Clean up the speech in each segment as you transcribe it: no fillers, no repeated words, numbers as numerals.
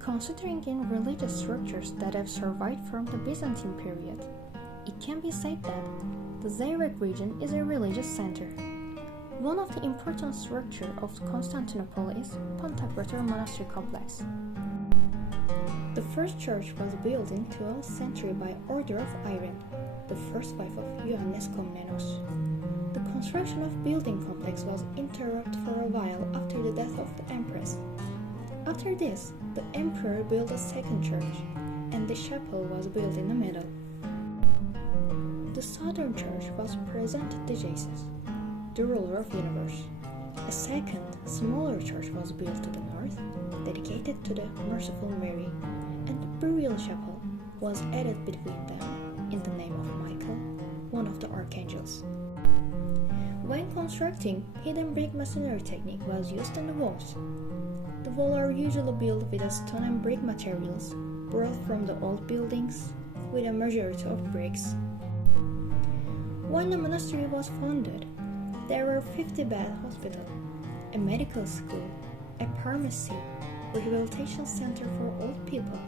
Considering in religious structures that have survived from the Byzantine period, it can be said that the Zayrak region is a religious center. One of the important structures of Constantinople is Pantokrator Monastery complex. The first church was built in 12th century by order of Irene, the first wife of Ioannis Komnenos. The construction of building complex was interrupted for a while after the death of the empress. After this, the emperor built a second church, and the chapel was built in the middle. The southern church was presented to Jesus, the ruler of the universe. A second, smaller church was built to the north, dedicated to the Merciful Mary, and the burial chapel was added between them in the name of Michael, one of the archangels. When constructing, hidden brick masonry technique was used in the walls. The walls are usually built with a stone and brick materials brought from the old buildings, with a majority of bricks. When the monastery was founded, there were 50-bed hospital, a medical school, a pharmacy, rehabilitation center for old people,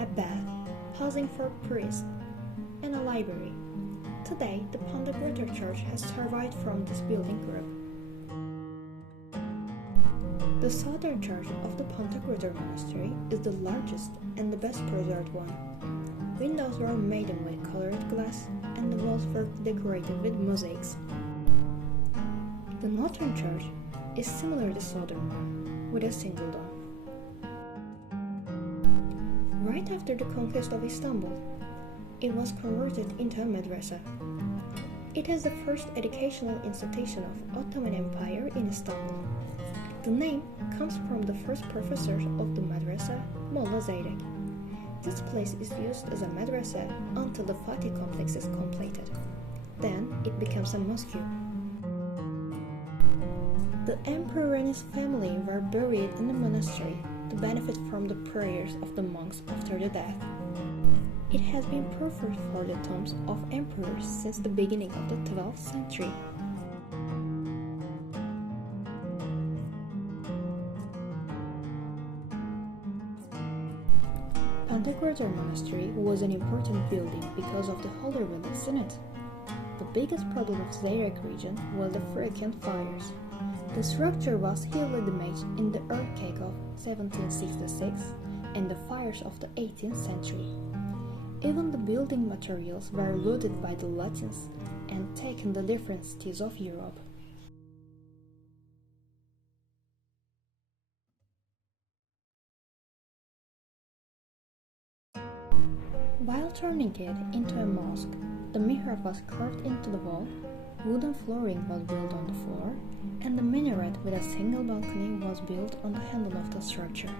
a bath, housing for priests, and a library. Today, the Pantokrator Church has survived from this building group. The southern church of the Pantokrator Monastery is the largest and the best preserved one. Windows were made with colored glass, and the walls were decorated with mosaics. The northern church is similar to the southern one, with a single dome. Right after the conquest of Istanbul, it was converted into a madrasa. It is the first educational institution of Ottoman Empire in Istanbul. The name comes from the first professor of the madrasa, Molla Zeyrek. This place is used as a madrasa until the Fatih complex is completed. Then it becomes a mosque. The emperor and his family were buried in the monastery to benefit from the prayers of the monks after the death. It has been preferred for the tombs of emperors since the beginning of the 12th century. Pantokrator Monastery was an important building because of the holy relics in it. The biggest problem of Zayrak region was the frequent fires. The structure was heavily damaged in the earthquake of 1766 and the fires of the 18th century. Even the building materials were looted by the Latins and taken to different cities of Europe. While turning it into a mosque, the mihrab was carved into the wall, wooden flooring was built on the floor, and the minaret with a single balcony was built on the handle of the structure.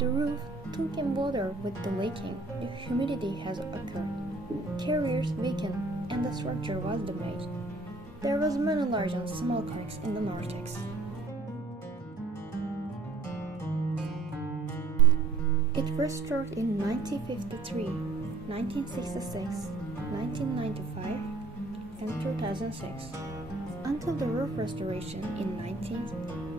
The roof took in water with the leaking. The humidity has occurred. Carriers weakened and the structure was damaged. There was many large and small cracks in the narthex. It restored in 1953, 1966, 1995, and 2006. Until the roof restoration in 19th,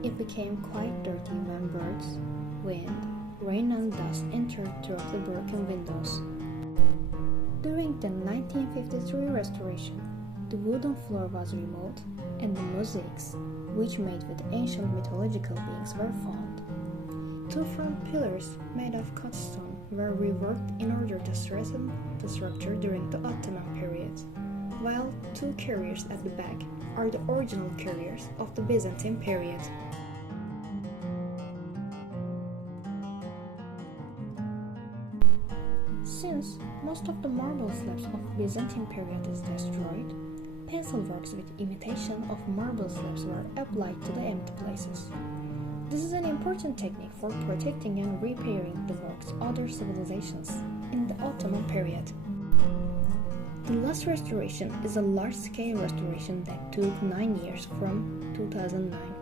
it became quite dirty when birds, wind, rain and dust entered through the broken windows. During the 1953 restoration, the wooden floor was removed and the mosaics, which made with ancient mythological beings, were found. Two front pillars made of cut stone were reworked in order to strengthen the structure during the Ottoman period, while two carriers at the back are the original carriers of the Byzantine period. Since most of the marble slabs of Byzantine period is destroyed, pencil works with imitation of marble slabs were applied to the empty places. This is an important technique for protecting and repairing the works of other civilizations in the Ottoman period. The last restoration is a large-scale restoration that took 9 years from 2009